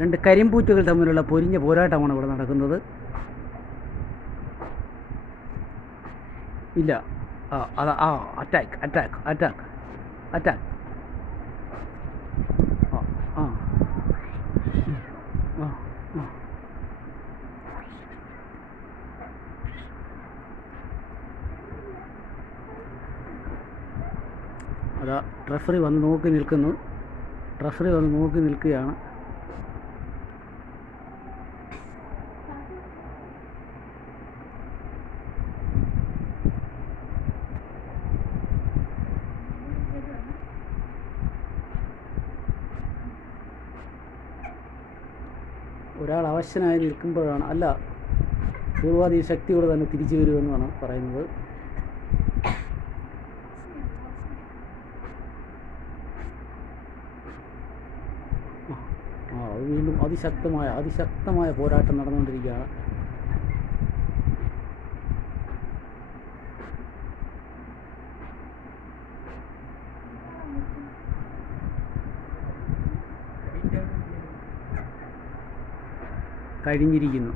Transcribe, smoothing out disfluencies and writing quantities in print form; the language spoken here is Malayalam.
രണ്ട് കരിമ്പൂറ്റുകൾ തമ്മിലുള്ള പൊരിഞ്ഞ പോരാട്ടമാണ് ഇവിടെ നടക്കുന്നത്. ഇല്ല, അറ്റാക്ക് അറ്റാക്ക് അറ്റാക്ക് അറ്റാക്ക്. ആ ആ ആ ആ അതാ റഫറി വന്ന് നോക്കി നിൽക്കുന്നു. റഫറി വന്ന് നോക്കി നിൽക്കുകയാണ്. ഒരാൾ അവശനായി നിൽക്കുമ്പോഴാണ്, അല്ല, പൂർവാധി ശക്തിയോടെ തന്നെ തിരിച്ചു വരുമെന്നാണ് പറയുന്നത്. അത് വീണ്ടും അതിശക്തമായ പോരാട്ടം നടന്നുകൊണ്ടിരിക്കുകയാണ്. കഴിഞ്ഞിരിക്കുന്നു.